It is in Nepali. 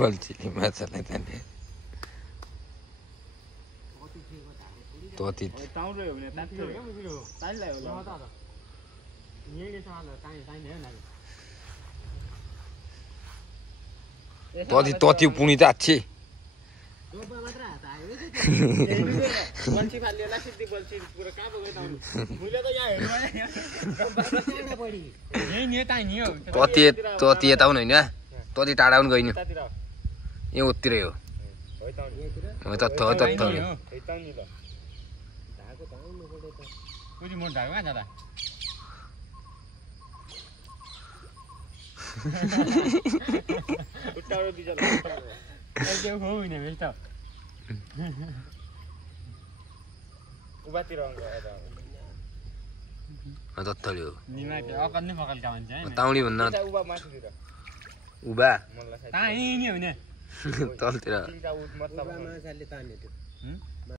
बल्छीले माछालाई तान्ने तोती तोती तोती पुणी त अच्छी तोती यता आउनु होइन तोती टाढा पनि गइन्यो यहाँ उत्तिरै हो ताउडी भन्न उभा तलतिर